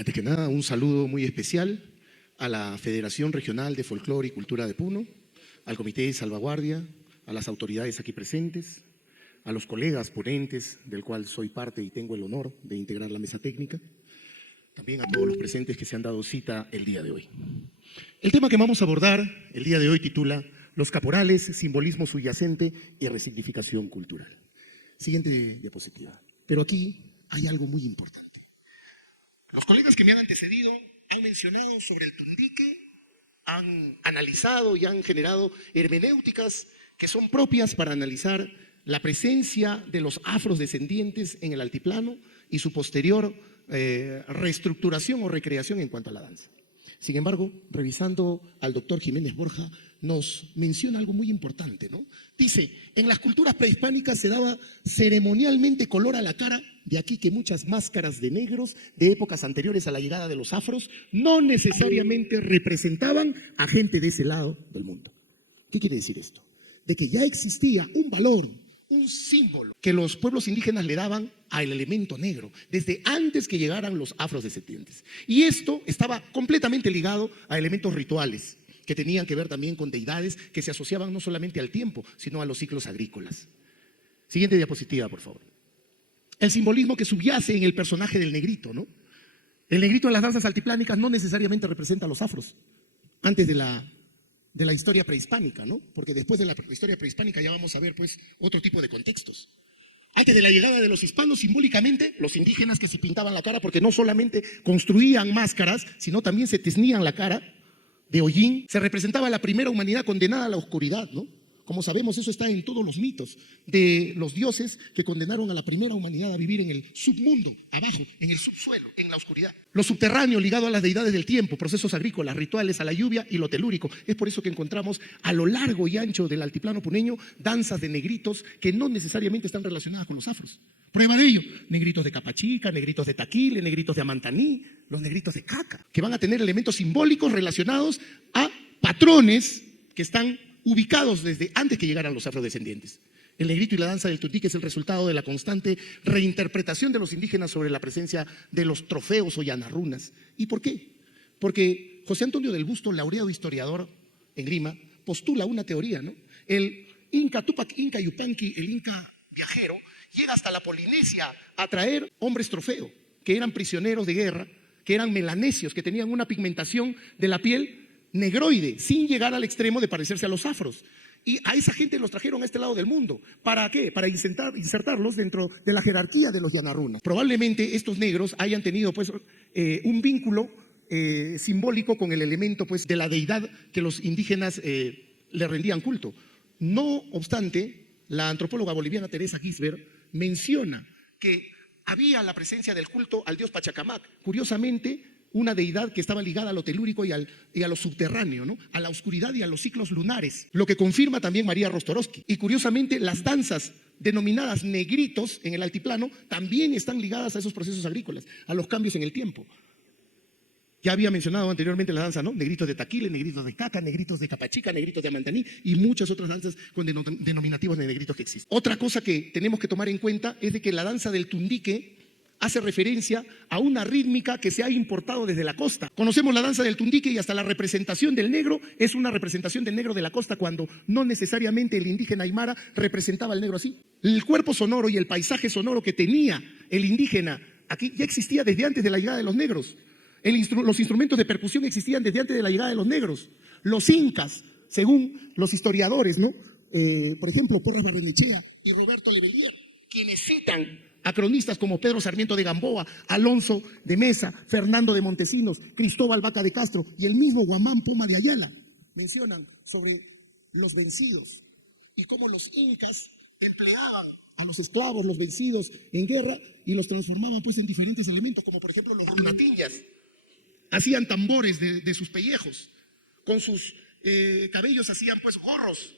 Antes que nada, un saludo muy especial a la Federación Regional de Folclore y Cultura de Puno, al Comité de Salvaguardia, a las autoridades aquí presentes, a los colegas ponentes, del cual soy parte y tengo el honor de integrar la mesa técnica, también a todos los presentes que se han dado cita el día de hoy. El tema que vamos a abordar el día de hoy titula Los caporales, simbolismo subyacente y resignificación cultural. Siguiente diapositiva. Pero aquí hay algo muy importante. Los colegas que me han antecedido han mencionado sobre el tundique, han analizado y han generado hermenéuticas que son propias para analizar la presencia de los afrodescendientes en el altiplano y su posterior reestructuración o recreación en cuanto a la danza. Sin embargo, revisando al doctor Jiménez Borja, nos menciona algo muy importante, ¿no? Dice, en las culturas prehispánicas se daba ceremonialmente color a la cara, de aquí que muchas máscaras de negros de épocas anteriores a la llegada de los afros no necesariamente representaban a gente de ese lado del mundo. ¿Qué quiere decir esto? De que ya existía un valor, un símbolo que los pueblos indígenas le daban al elemento negro, desde antes que llegaran los afrodescendientes. Y esto estaba completamente ligado a elementos rituales, que tenían que ver también con deidades que se asociaban no solamente al tiempo, sino a los ciclos agrícolas. Siguiente diapositiva, por favor. El simbolismo que subyace en el personaje del negrito, ¿no? El negrito en las danzas altiplánicas no necesariamente representa a los afros, antes de la historia prehispánica, ¿no? Porque después de la historia prehispánica ya vamos a ver, pues, otro tipo de contextos. Antes de la llegada de los hispanos, simbólicamente, los indígenas que se pintaban la cara, porque no solamente construían máscaras, sino también se teznían la cara de hollín, se representaba la primera humanidad condenada a la oscuridad, ¿no? Como sabemos, eso está en todos los mitos de los dioses que condenaron a la primera humanidad a vivir en el submundo, abajo, en el subsuelo, en la oscuridad. Lo subterráneo ligado a las deidades del tiempo, procesos agrícolas, rituales, a la lluvia y lo telúrico. Es por eso que encontramos a lo largo y ancho del altiplano puneño danzas de negritos que no necesariamente están relacionadas con los afros. Prueba de ello, negritos de Capachica, negritos de Taquile, negritos de Amantaní, los negritos de Caca, que van a tener elementos simbólicos relacionados a patrones que están ubicados desde antes que llegaran los afrodescendientes. El negrito y la danza del tundique es el resultado de la constante reinterpretación de los indígenas sobre la presencia de los trofeos o llanarrunas. ¿Y por qué? Porque José Antonio del Busto, laureado historiador en Lima, postula una teoría, ¿no? El Inca Tupac Inca Yupanqui, el Inca viajero, llega hasta la Polinesia a traer hombres trofeo, que eran prisioneros de guerra, que eran melanesios, que tenían una pigmentación de la piel negroide, sin llegar al extremo de parecerse a los afros. Y a esa gente los trajeron a este lado del mundo. ¿Para qué? Para insertarlos dentro de la jerarquía de los yanarrunas. Probablemente estos negros hayan tenido pues, un vínculo simbólico con el elemento pues, de la deidad que los indígenas le rendían culto. No obstante, la antropóloga boliviana Teresa Gisbert menciona que había la presencia del culto al dios Pachacamac. Curiosamente, una deidad que estaba ligada a lo telúrico y a lo subterráneo, ¿no? A la oscuridad y a los ciclos lunares, lo que confirma también María Rostorowski. Y curiosamente, las danzas denominadas negritos en el altiplano también están ligadas a esos procesos agrícolas, a los cambios en el tiempo. Ya había mencionado anteriormente la danza, ¿no? Negritos de Taquile, negritos de Caca, negritos de Capachica, negritos de Amantaní y muchas otras danzas con denominativos de negritos que existen. Otra cosa que tenemos que tomar en cuenta es de que la danza del tundique hace referencia a una rítmica que se ha importado desde la costa. Conocemos la danza del tundique y hasta la representación del negro es una representación del negro de la costa cuando no necesariamente el indígena aymara representaba al negro así. El cuerpo sonoro y el paisaje sonoro que tenía el indígena aquí ya existía desde antes de la llegada de los negros. Los instrumentos de percusión existían desde antes de la llegada de los negros. Los incas, según los historiadores, ¿no? Por ejemplo, Porras Barrenechea y Roberto Lebellier, quienes citan a cronistas como Pedro Sarmiento de Gamboa, Alonso de Mesa, Fernando de Montesinos, Cristóbal Vaca de Castro y el mismo Guamán Poma de Ayala, mencionan sobre los vencidos y cómo los incas empleaban a los esclavos, los vencidos en guerra y los transformaban pues en diferentes elementos, como por ejemplo los runatiñas. Hacían tambores de sus pellejos, con sus cabellos hacían pues gorros,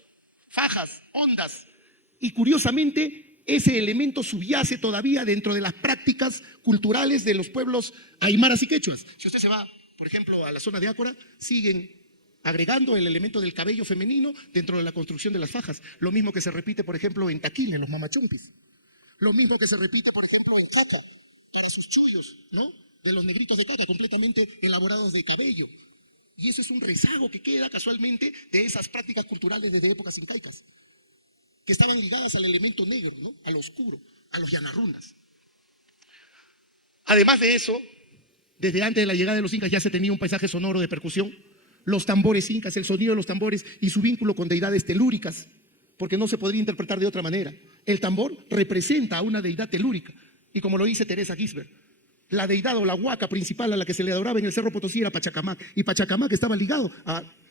fajas, ondas y curiosamente ese elemento subyace todavía dentro de las prácticas culturales de los pueblos aymaras y quechuas. Si usted se va, por ejemplo, a la zona de Ácora, siguen agregando el elemento del cabello femenino dentro de la construcción de las fajas. Lo mismo que se repite, por ejemplo, en Taquín, en los mamachumpis. Lo mismo que se repite, por ejemplo, en Chaca, para sus chullos, ¿no? de los negritos de caca, completamente elaborados de cabello. Y eso es un rezago que queda casualmente de esas prácticas culturales desde épocas incaicas, que estaban ligadas al elemento negro, ¿no? Al oscuro, a los yanarrunas. Además de eso, desde antes de la llegada de los incas ya se tenía un paisaje sonoro de percusión. Los tambores incas, el sonido de los tambores y su vínculo con deidades telúricas, porque no se podría interpretar de otra manera. El tambor representa a una deidad telúrica, y como lo dice Teresa Gisbert, la deidad o la huaca principal a la que se le adoraba en el Cerro Potosí era Pachacamac, y Pachacamac estaba ligado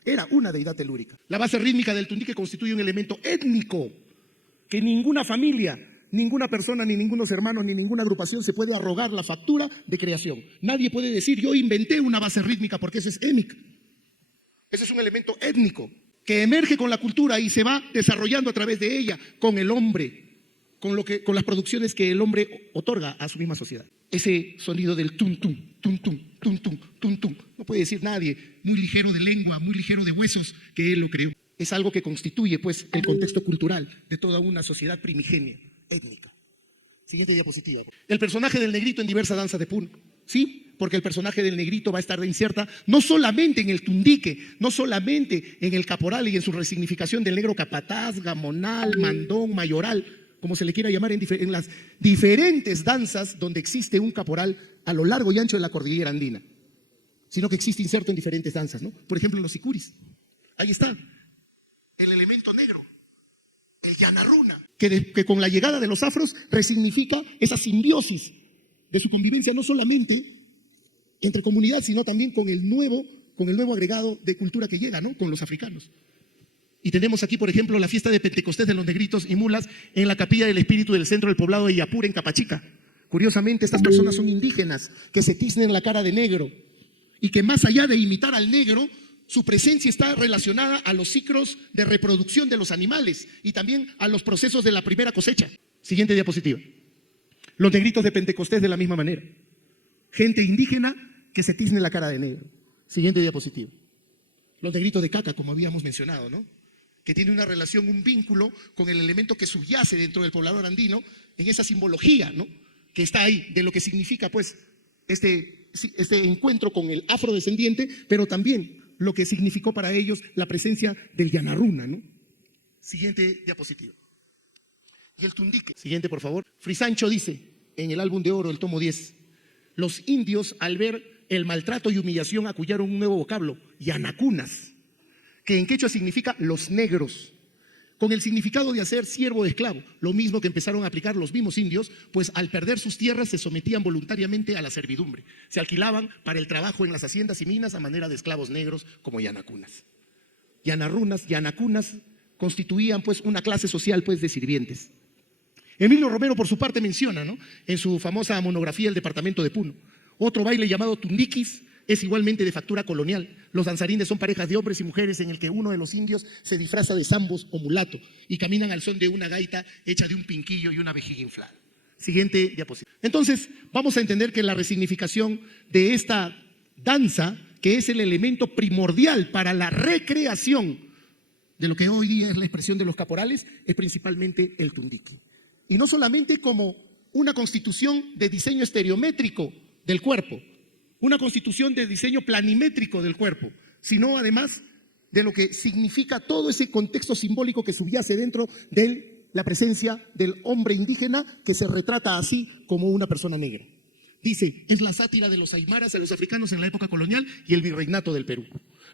era una deidad telúrica. La base rítmica del tundique constituye un elemento étnico que ninguna familia, ninguna persona, ni ningunos hermanos, ni ninguna agrupación se puede arrogar la factura de creación. Nadie puede decir, yo inventé una base rítmica, porque eso es étnica. Ese es un elemento étnico que emerge con la cultura y se va desarrollando a través de ella, con el hombre, con las producciones que el hombre otorga a su misma sociedad. Ese sonido del tum tum, tum tum, tum tum, tum tum, no puede decir nadie, muy ligero de lengua, muy ligero de huesos, que él lo creó. Es algo que constituye, pues, el contexto cultural de toda una sociedad primigenia, étnica. Siguiente diapositiva. El personaje del negrito en diversas danzas de Puno, ¿sí? Porque el personaje del negrito va a estar incierta no solamente en el tundique, no solamente en el caporal y en su resignificación del negro capataz, gamonal, mandón, mayoral, como se le quiera llamar en las diferentes danzas donde existe un caporal a lo largo y ancho de la cordillera andina, sino que existe inserto en diferentes danzas, ¿no? Por ejemplo, en los sicuris. Ahí está el elemento negro, el yanarruna, que con la llegada de los afros resignifica esa simbiosis de su convivencia no solamente entre comunidad, sino también con el nuevo agregado de cultura que llega, ¿no? Con los africanos. Y tenemos aquí, por ejemplo, la fiesta de Pentecostés de los negritos y mulas en la capilla del espíritu del centro del poblado de Yapur, en Capachica. Curiosamente, estas personas son indígenas que se tiznen la cara de negro y que más allá de imitar al negro, su presencia está relacionada a los ciclos de reproducción de los animales y también a los procesos de la primera cosecha. Siguiente diapositiva. Los negritos de Pentecostés de la misma manera. Gente indígena que se tizne la cara de negro. Siguiente diapositiva. Los negritos de caca, como habíamos mencionado, ¿no? Que tiene una relación, un vínculo con el elemento que subyace dentro del poblador andino en esa simbología, ¿no? Que está ahí, de lo que significa, pues, este encuentro con el afrodescendiente, pero también lo que significó para ellos la presencia del yanarruna, ¿no? Siguiente diapositiva. Y el tundique. Siguiente, por favor. Frisancho dice, en el álbum de oro, el tomo 10, los indios, al ver el maltrato y humillación, acuñaron un nuevo vocablo, yanacunas, que en quechua significa los negros, con el significado de hacer siervo de esclavo, lo mismo que empezaron a aplicar los mismos indios, pues al perder sus tierras se sometían voluntariamente a la servidumbre, se alquilaban para el trabajo en las haciendas y minas a manera de esclavos negros como yanacunas. Yanarrunas, yanacunas constituían pues una clase social pues de sirvientes. Emilio Romero por su parte menciona, ¿no?, en su famosa monografía El departamento de Puno, otro baile llamado tundiquis es igualmente de factura colonial. Los danzarines son parejas de hombres y mujeres en el que uno de los indios se disfraza de zambos o mulato y caminan al son de una gaita hecha de un pinquillo y una vejiga inflada. Siguiente diapositiva. Entonces, vamos a entender que la resignificación de esta danza, que es el elemento primordial para la recreación de lo que hoy día es la expresión de los caporales, es principalmente el tundique. Y no solamente como una constitución de diseño estereométrico del cuerpo, una constitución de diseño planimétrico del cuerpo, sino además de lo que significa todo ese contexto simbólico que subyace dentro de la presencia del hombre indígena que se retrata así como una persona negra. Dice, es la sátira de los aymaras a los africanos en la época colonial y el virreinato del Perú.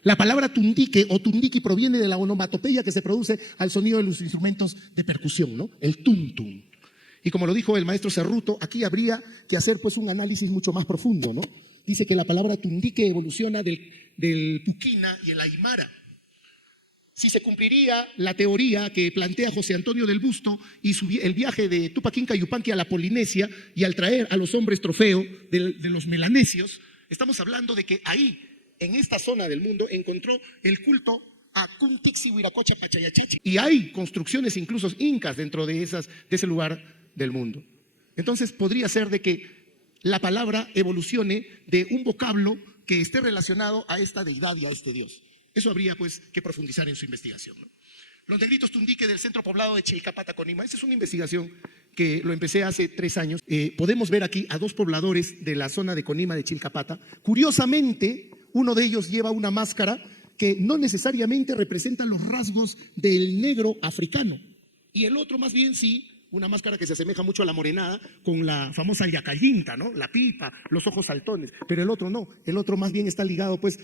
La palabra tundique o tundiqui proviene de la onomatopeya que se produce al sonido de los instrumentos de percusión, ¿no? El tum tum. Y como lo dijo el maestro Cerruto, aquí habría que hacer pues un análisis mucho más profundo, ¿no? Dice que la palabra tundique evoluciona del puquina y el aymara. Si se cumpliría la teoría que plantea José Antonio del Busto y el viaje de Tupac Inca Yupanqui a la Polinesia y al traer a los hombres trofeo de los melanesios, estamos hablando de que ahí, en esta zona del mundo, encontró el culto a Kuntixi Huiracocha Pachayachichi. Y hay construcciones incluso incas dentro de ese lugar del mundo. Entonces podría ser de que la palabra evolucione de un vocablo que esté relacionado a esta deidad y a este Dios. Eso habría pues que profundizar en su investigación, ¿no? Los negritos tundique del centro poblado de Chilcapata, Conima. Esa es una investigación que lo empecé hace 3 años. Podemos ver aquí a 2 pobladores de la zona de Conima de Chilcapata. Curiosamente, uno de ellos lleva una máscara que no necesariamente representa los rasgos del negro africano. Y el otro más bien sí, una máscara que se asemeja mucho a la morenada, con la famosa yacayinta, ¿no? La pipa, los ojos saltones. Pero el otro no, el otro más bien está ligado pues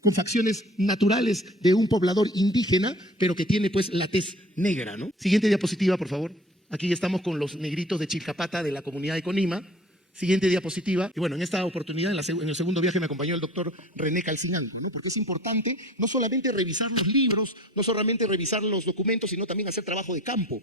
con facciones naturales de un poblador indígena, pero que tiene pues la tez negra, ¿no? Siguiente diapositiva, por favor. Aquí estamos con los negritos de Chilcapata de la comunidad de Conima. Siguiente diapositiva. Y bueno, en esta oportunidad, en el segundo viaje me acompañó el doctor René Calcinanco, ¿no? Porque es importante no solamente revisar los libros, no solamente revisar los documentos, sino también hacer trabajo de campo.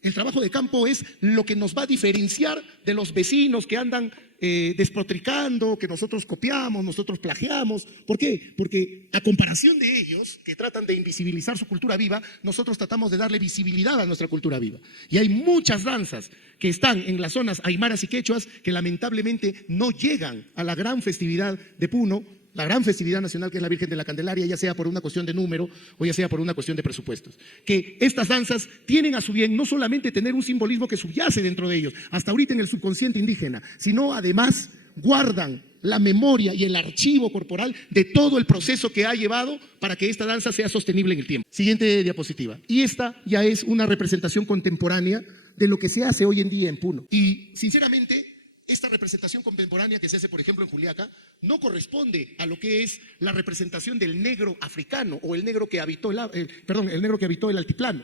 El trabajo de campo es lo que nos va a diferenciar de los vecinos que andan despotricando, que nosotros copiamos, nosotros plagiamos. ¿Por qué? Porque a comparación de ellos, que tratan de invisibilizar su cultura viva, nosotros tratamos de darle visibilidad a nuestra cultura viva. Y hay muchas danzas que están en las zonas aymaras y quechuas que lamentablemente no llegan a la gran festividad de Puno, la gran festividad nacional que es la Virgen de la Candelaria, ya sea por una cuestión de número o ya sea por una cuestión de presupuestos. Que estas danzas tienen a su bien no solamente tener un simbolismo que subyace dentro de ellos, hasta ahorita en el subconsciente indígena, sino además guardan la memoria y el archivo corporal de todo el proceso que ha llevado para que esta danza sea sostenible en el tiempo. Siguiente diapositiva. Y esta ya es una representación contemporánea de lo que se hace hoy en día en Puno. Y sinceramente, esta representación contemporánea que se hace, por ejemplo, en Juliaca, no corresponde a lo que es la representación del negro africano o el negro que habitó el negro que habitó el altiplano.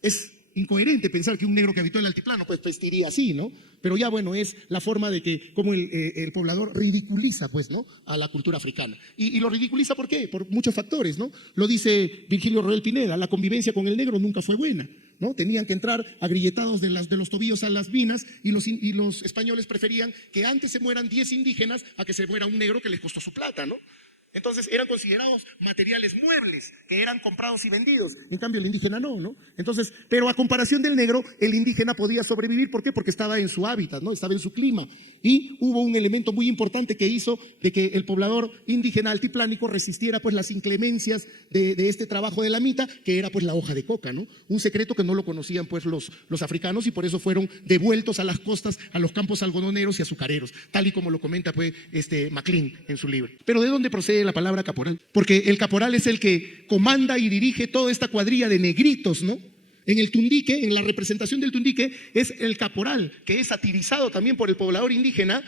Es incoherente pensar que un negro que habitó el altiplano pues vestiría así, ¿no? Pero ya bueno, es la forma de que como el poblador ridiculiza pues, ¿no? A la cultura africana. Y lo ridiculiza ¿por qué? Por muchos factores, ¿no? Lo dice Virgilio Roel Pineda, la convivencia con el negro nunca fue buena, ¿no? Tenían que entrar agrilletados de los tobillos a las minas y los españoles preferían que antes se mueran 10 indígenas a que se muera un negro que les costó su plata, ¿no? Entonces eran considerados materiales muebles que eran comprados y vendidos. En cambio el indígena no, ¿no? Entonces, pero a comparación del negro, el indígena podía sobrevivir. ¿Por qué? Porque estaba en su hábitat, ¿no? Estaba en su clima. Y hubo un elemento muy importante que hizo de que el poblador indígena altiplánico resistiera pues las inclemencias de este trabajo de la mita, que era pues la hoja de coca, ¿no? Un secreto que no lo conocían pues los africanos y por eso fueron devueltos a las costas, a los campos algodoneros y azucareros, tal y como lo comenta pues MacLean en su libro. Pero ¿de dónde procede la palabra caporal? Porque el caporal es el que comanda y dirige toda esta cuadrilla de negritos, ¿no? En el tundique, en la representación del tundique, es el caporal, que es satirizado también por el poblador indígena,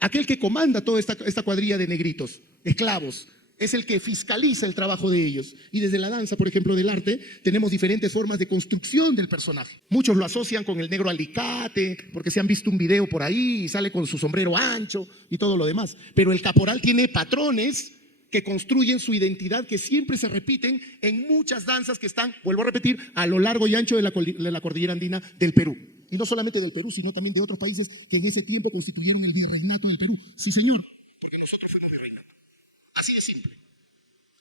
aquel que comanda toda esta cuadrilla de negritos, esclavos. Es el que fiscaliza el trabajo de ellos. Y desde la danza, por ejemplo, del arte, tenemos diferentes formas de construcción del personaje. Muchos lo asocian con el negro alicate, porque se han visto un video por ahí y sale con su sombrero ancho y todo lo demás. Pero el caporal tiene patrones que construyen su identidad, que siempre se repiten en muchas danzas que están, vuelvo a repetir, a lo largo y ancho de la cordillera andina del Perú. Y no solamente del Perú, sino también de otros países que en ese tiempo constituyeron el virreinato del Perú. Sí, señor, porque nosotros fuimos virreinato. Así de simple,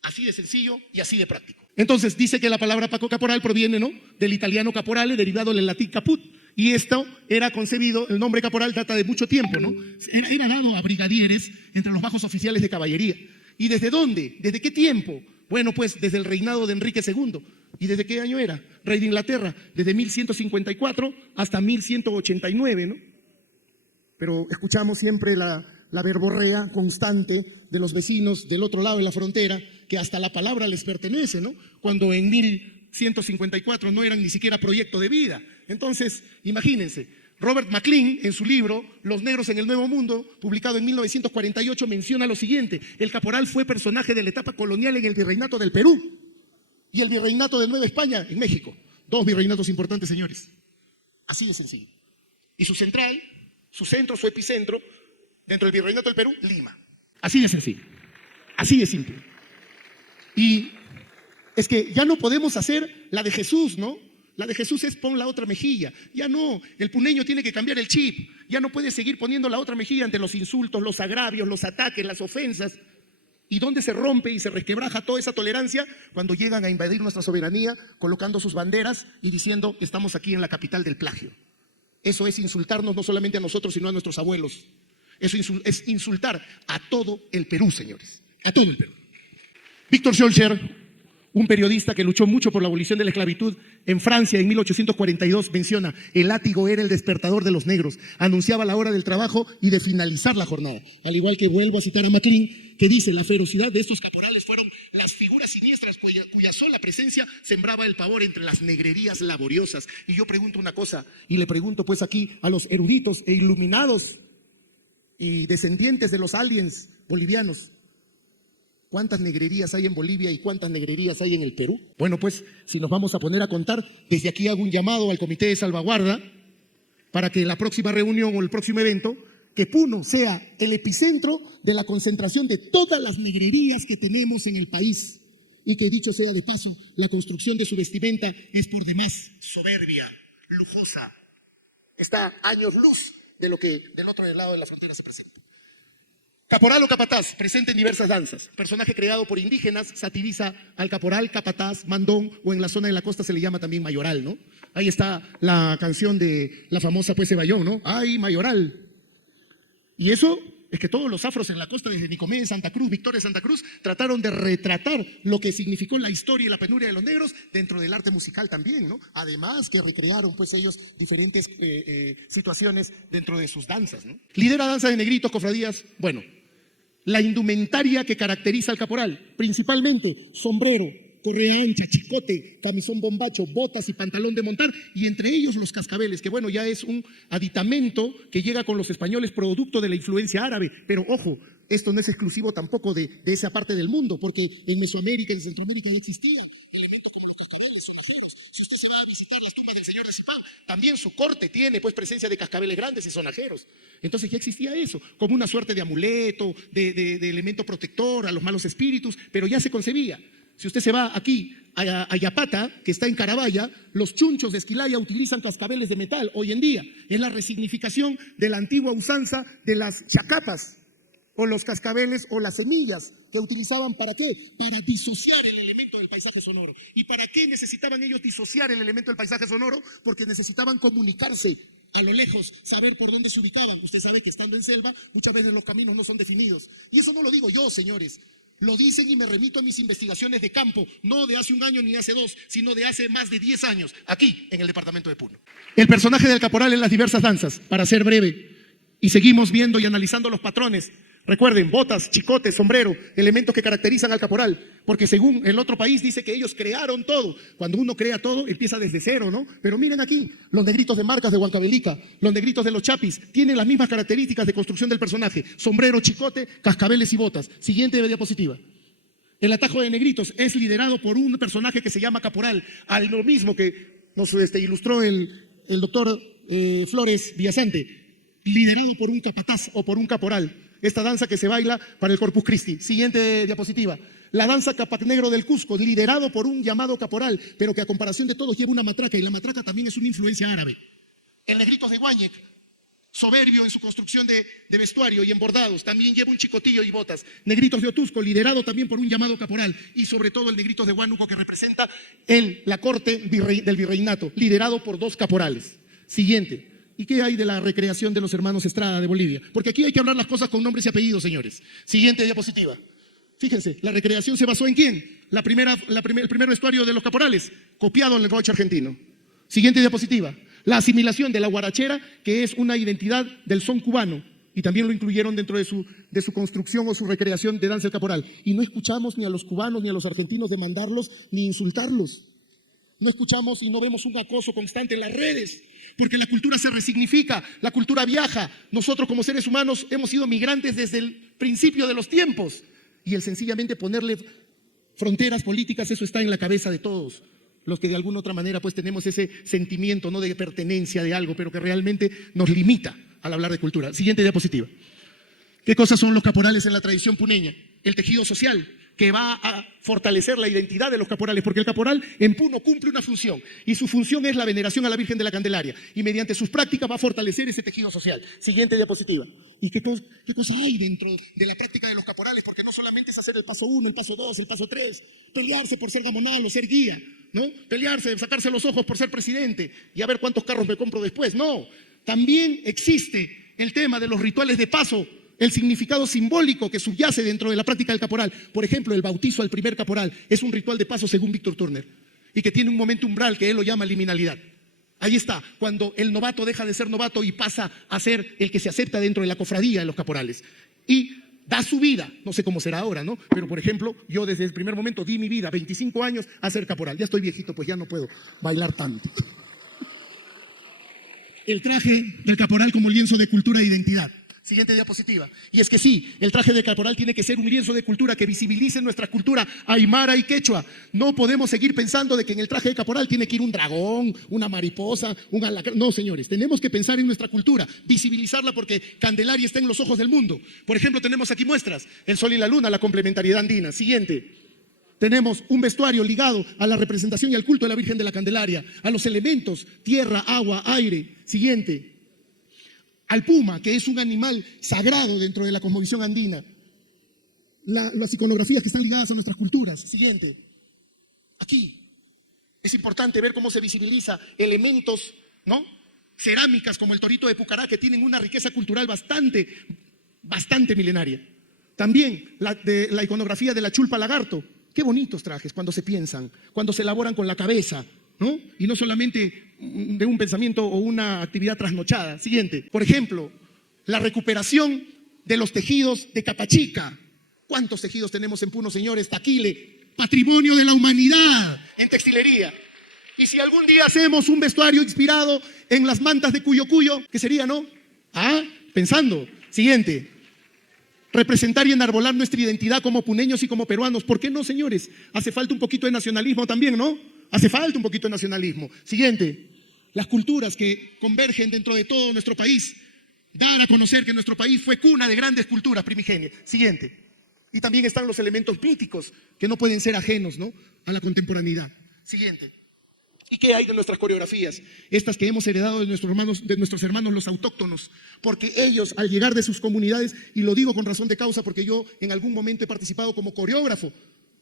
así de sencillo y así de práctico. Entonces dice que la palabra caporal proviene, ¿no?, del italiano caporale, derivado del latín caput. Y esto era concebido, el nombre caporal data de mucho tiempo, ¿no? Era dado a brigadieres entre los bajos oficiales de caballería. ¿Y desde dónde? ¿Desde qué tiempo? Bueno, pues desde el reinado de Enrique II. ¿Y desde qué año era? Rey de Inglaterra, desde 1154 hasta 1189, ¿no? Pero escuchamos siempre la verborrea constante de los vecinos del otro lado de la frontera, que hasta la palabra les pertenece, ¿no? Cuando en 1154 no eran ni siquiera proyecto de vida. Entonces, imagínense, Robert MacLean, en su libro Los negros en el Nuevo Mundo, publicado en 1948, menciona lo siguiente: el caporal fue personaje de la etapa colonial en el virreinato del Perú y el virreinato de Nueva España en México. 2 virreinatos importantes, señores. Así de sencillo. Y su central, su centro, su epicentro, dentro del virreinato del Perú, Lima. Así de sencillo. Así de simple. Y es que ya no podemos hacer la de Jesús, ¿no? La de Jesús es pon la otra mejilla. Ya no, el puneño tiene que cambiar el chip. Ya no puede seguir poniendo la otra mejilla ante los insultos, los agravios, los ataques, las ofensas. ¿Y dónde se rompe y se resquebraja toda esa tolerancia? Cuando llegan a invadir nuestra soberanía, colocando sus banderas y diciendo que estamos aquí en la capital del plagio. Eso es insultarnos no solamente a nosotros, sino a nuestros abuelos. Eso es insultar a todo el Perú, señores. A todo el Perú. Víctor Schœlcher, Un periodista que luchó mucho por la abolición de la esclavitud en Francia en 1842 menciona: el látigo era el despertador de los negros, anunciaba la hora del trabajo y de finalizar la jornada. Al igual que vuelvo a citar a Maclean, que dice: la ferocidad de estos caporales fueron las figuras siniestras cuya sola presencia sembraba el pavor entre las negrerías laboriosas. Y yo pregunto una cosa, y le pregunto pues aquí a los eruditos e iluminados y descendientes de los aliens bolivianos: ¿cuántas negrerías hay en Bolivia y cuántas negrerías hay en el Perú? Bueno, pues si nos vamos a poner a contar, desde aquí hago un llamado al Comité de Salvaguarda para que la próxima reunión o el próximo evento, que Puno sea el epicentro de la concentración de todas las negrerías que tenemos en el país. Y que, dicho sea de paso, la construcción de su vestimenta es por demás soberbia, lujosa. Está años luz de lo que del otro lado de la frontera se presenta. Caporal o capataz, presente en diversas danzas. Personaje creado por indígenas, satiriza al caporal, capataz, mandón, o en la zona de la costa se le llama también mayoral, ¿no? Ahí está la canción de la famosa pues Cebayón, ¿no? ¡Ay, mayoral! Y eso es que todos los afros en la costa, desde Nicomedes, Santa Cruz, Victoria, Santa Cruz, trataron de retratar lo que significó la historia y la penuria de los negros dentro del arte musical también, ¿no? Además que recrearon pues ellos diferentes situaciones dentro de sus danzas, ¿no? Lidera danza de negritos, cofradías. Bueno, la indumentaria que caracteriza al caporal, principalmente sombrero, correa ancha, chicote, camisón bombacho, botas y pantalón de montar, y entre ellos los cascabeles, que bueno, ya es un aditamento que llega con los españoles producto de la influencia árabe. Pero ojo, esto no es exclusivo tampoco de esa parte del mundo, porque en Mesoamérica y en Centroamérica ya existían elementos como los cascabeles, sonajeros. Si usted se va a visitar las tumbas del señor de Zipán, también su corte tiene pues presencia de cascabeles grandes y sonajeros. Entonces ya existía eso, como una suerte de amuleto, de elemento protector a los malos espíritus, pero ya se concebía. Si usted se va aquí a Yapata, que está en Carabaya, los chunchos de Esquilaya utilizan cascabeles de metal hoy en día. Es la resignificación de la antigua usanza de las chacapas, o los cascabeles o las semillas, que utilizaban ¿para qué? Para disociar el elemento del paisaje sonoro. ¿Y para qué necesitaban ellos disociar el elemento del paisaje sonoro? Porque necesitaban comunicarse a lo lejos, saber por dónde se ubicaban. Usted sabe que estando en selva, muchas veces los caminos no son definidos. Y eso no lo digo yo, señores. Lo dicen y me remito a mis investigaciones de campo, no de hace un año ni de hace dos, sino de hace más de 10 años, aquí en el departamento de Puno. El personaje del caporal en las diversas danzas, para ser breve, y seguimos viendo y analizando los patrones. Recuerden, botas, chicotes, sombrero, elementos que caracterizan al caporal, porque según el otro país dice que ellos crearon todo. Cuando uno crea todo, empieza desde cero, ¿no? Pero miren aquí, los negritos de Marcas de Huancavelica, los negritos de los Chapis, tienen las mismas características de construcción del personaje: sombrero, chicote, cascabeles y botas. Siguiente diapositiva. El atajo de negritos es liderado por un personaje que se llama caporal, al lo mismo que nos ilustró el doctor Flores Villasante, liderado por un capataz o por un caporal. Esta danza que se baila para el Corpus Christi. Siguiente diapositiva. La danza Capac Negro del Cusco, liderado por un llamado caporal, pero que a comparación de todos lleva una matraca, y la matraca también es una influencia árabe. El Negritos de Guáñez, soberbio en su construcción de vestuario y en bordados, también lleva un chicotillo y botas. Negritos de Otusco, liderado también por un llamado caporal, y sobre todo el Negritos de Huánuco, que representa la corte del virreinato, liderado por dos caporales. Siguiente. ¿Y qué hay de la recreación de los hermanos Estrada de Bolivia? Porque aquí hay que hablar las cosas con nombres y apellidos, señores. Siguiente diapositiva. Fíjense, la recreación se basó ¿en quién? El primer vestuario de los caporales, copiado en el gaucho argentino. Siguiente diapositiva. La asimilación de la guarachera, que es una identidad del son cubano, y también lo incluyeron dentro de su construcción o su recreación de danza del caporal. Y no escuchamos ni a los cubanos ni a los argentinos demandarlos ni insultarlos. No escuchamos y no vemos un acoso constante en las redes, porque la cultura se resignifica, la cultura viaja. Nosotros como seres humanos hemos sido migrantes desde el principio de los tiempos, y el sencillamente ponerle fronteras políticas, eso está en la cabeza de todos los que de alguna otra manera pues tenemos ese sentimiento, no de pertenencia de algo, pero que realmente nos limita al hablar de cultura. Siguiente diapositiva. ¿Qué cosas son los caporales en la tradición puneña? El tejido social, que va a fortalecer la identidad de los caporales, porque el caporal en Puno cumple una función, y su función es la veneración a la Virgen de la Candelaria, y mediante sus prácticas va a fortalecer ese tejido social. Siguiente diapositiva. ¿Y qué cosa hay dentro de la práctica de los caporales? Porque no solamente es hacer el paso 1, el paso 2, el paso 3, pelearse por ser gamonal o ser guía, ¿no? Pelearse, sacarse los ojos por ser presidente y a ver cuántos carros me compro después. No, también existe el tema de los rituales de paso el significado simbólico que subyace dentro de la práctica del caporal. Por ejemplo, el bautizo al primer caporal es un ritual de paso según Víctor Turner y que tiene un momento umbral que él lo llama liminalidad. Ahí está, cuando el novato deja de ser novato y pasa a ser el que se acepta dentro de la cofradía de los caporales. Y da su vida, no sé cómo será ahora, ¿no? Pero por ejemplo, yo desde el primer momento di mi vida, 25 años, a ser caporal. Ya estoy viejito, pues ya no puedo bailar tanto. El traje del caporal como lienzo de cultura e identidad. Siguiente diapositiva. Y es que sí, el traje del caporal tiene que ser un lienzo de cultura que visibilice nuestra cultura aymara y quechua. No podemos seguir pensando de que en el traje de caporal tiene que ir un dragón, una mariposa, un alacrán. No, señores, tenemos que pensar en nuestra cultura, visibilizarla porque Candelaria está en los ojos del mundo. Por ejemplo, tenemos aquí muestras, el sol y la luna, la complementariedad andina. Siguiente. Tenemos un vestuario ligado a la representación y al culto de la Virgen de la Candelaria, a los elementos, tierra, agua, aire. Siguiente. Al puma, que es un animal sagrado dentro de la cosmovisión andina. Las iconografías que están ligadas a nuestras culturas. Siguiente. Aquí. Es importante ver cómo se visibiliza elementos, ¿no? Cerámicas como el torito de Pucará, que tienen una riqueza cultural bastante milenaria. También la iconografía de la chulpa lagarto. Qué bonitos trajes cuando se piensan, cuando se elaboran con la cabeza, ¿no? Y no solamente de un pensamiento o una actividad trasnochada. Siguiente. Por ejemplo, la recuperación de los tejidos de Capachica. ¿Cuántos tejidos tenemos en Puno, señores? Taquile, patrimonio de la humanidad en textilería. Y si algún día hacemos un vestuario inspirado en las mantas de Cuyo Cuyo, ¿qué sería, no? Pensando. Siguiente. Representar y enarbolar nuestra identidad como puneños y como peruanos. ¿Por qué no, señores? Hace falta un poquito de nacionalismo también, ¿no? Hace falta un poquito de nacionalismo. Siguiente. Las culturas que convergen dentro de todo nuestro país. Dar a conocer que nuestro país fue cuna de grandes culturas primigenias. Siguiente. Y también están los elementos míticos que no pueden ser ajenos, ¿no?, a la contemporaneidad. Siguiente. ¿Y qué hay de nuestras coreografías? Estas que hemos heredado de nuestros hermanos los autóctonos, porque ellos al llegar de sus comunidades, y lo digo con razón de causa porque yo en algún momento he participado como coreógrafo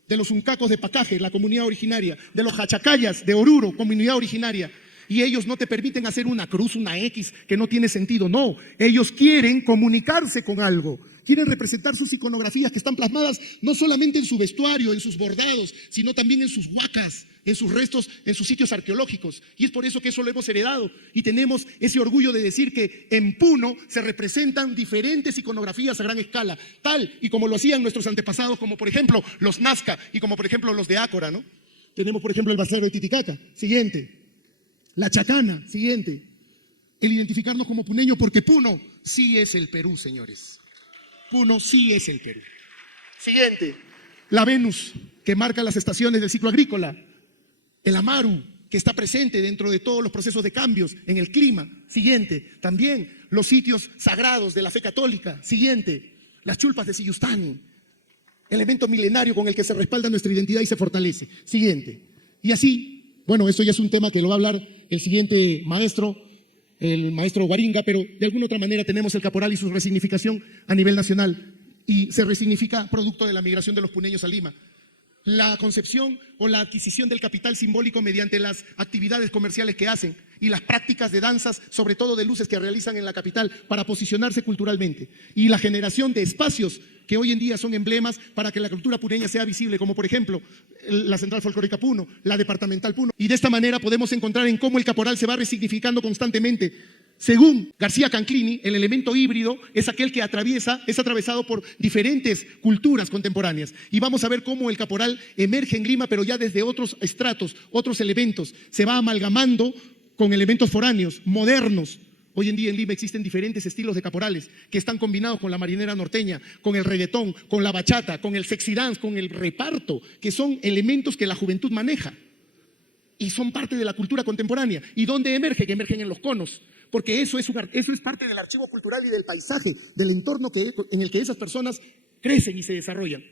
de los uncacos de Pacaje, la comunidad originaria, de los hachacayas de Oruro, comunidad originaria, y ellos no te permiten hacer una cruz, una X, que no tiene sentido, no, ellos quieren comunicarse con algo. Quieren representar sus iconografías que están plasmadas no solamente en su vestuario, en sus bordados, sino también en sus huacas, en sus restos, en sus sitios arqueológicos. Y es por eso que eso lo hemos heredado. Y tenemos ese orgullo de decir que en Puno se representan diferentes iconografías a gran escala, tal y como lo hacían nuestros antepasados, como por ejemplo los Nazca y como por ejemplo los de Ácora, ¿no? Tenemos por ejemplo el Bazar de Titicaca. Siguiente. La chacana. Siguiente. El identificarnos como puneño, porque Puno sí es el Perú, señores. Puno sí es el Perú. Siguiente. La Venus, que marca las estaciones del ciclo agrícola. El Amaru, que está presente dentro de todos los procesos de cambios en el clima. Siguiente. También los sitios sagrados de la fe católica. Siguiente. Las chulpas de Siyustani, elemento milenario con el que se respalda nuestra identidad y se fortalece. Siguiente. Y así, bueno, esto ya es un tema que lo va a hablar el siguiente maestro, el maestro Guaringa, pero de alguna otra manera tenemos el caporal y su resignificación a nivel nacional, y se resignifica producto de la migración de los puneños a Lima. La concepción o la adquisición del capital simbólico mediante las actividades comerciales que hacen y las prácticas de danzas, sobre todo de luces, que realizan en la capital para posicionarse culturalmente, y la generación de espacios que hoy en día son emblemas para que la cultura puneña sea visible, como por ejemplo la Central Folclórica Puno, la Departamental Puno. Y de esta manera podemos encontrar en cómo el caporal se va resignificando constantemente. Según García Canclini, el elemento híbrido es aquel que es atravesado por diferentes culturas contemporáneas. Y vamos a ver cómo el caporal emerge en Lima, pero ya desde otros estratos, otros elementos. Se va amalgamando con elementos foráneos, modernos. Hoy en día en Lima existen diferentes estilos de caporales que están combinados con la marinera norteña, con el reggaetón, con la bachata, con el sexy dance, con el reparto, que son elementos que la juventud maneja y son parte de la cultura contemporánea. ¿Y dónde emergen? Que emergen en los conos, porque eso es parte del archivo cultural y del paisaje, del entorno en el que esas personas crecen y se desarrollan.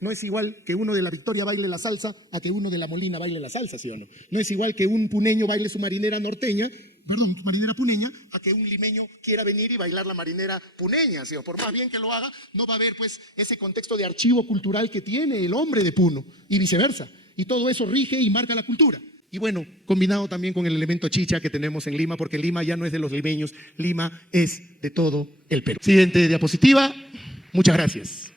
No es igual que uno de la Victoria baile la salsa a que uno de la Molina baile la salsa, ¿sí o no? No es igual que un puneño baile su marinera puneña, a que un limeño quiera venir y bailar la marinera puneña, ¿sí? O por más bien que lo haga, no va a haber pues ese contexto de archivo cultural que tiene el hombre de Puno y viceversa. Y todo eso rige y marca la cultura. Y bueno, combinado también con el elemento chicha que tenemos en Lima, porque Lima ya no es de los limeños, Lima es de todo el Perú. Siguiente diapositiva. Muchas gracias.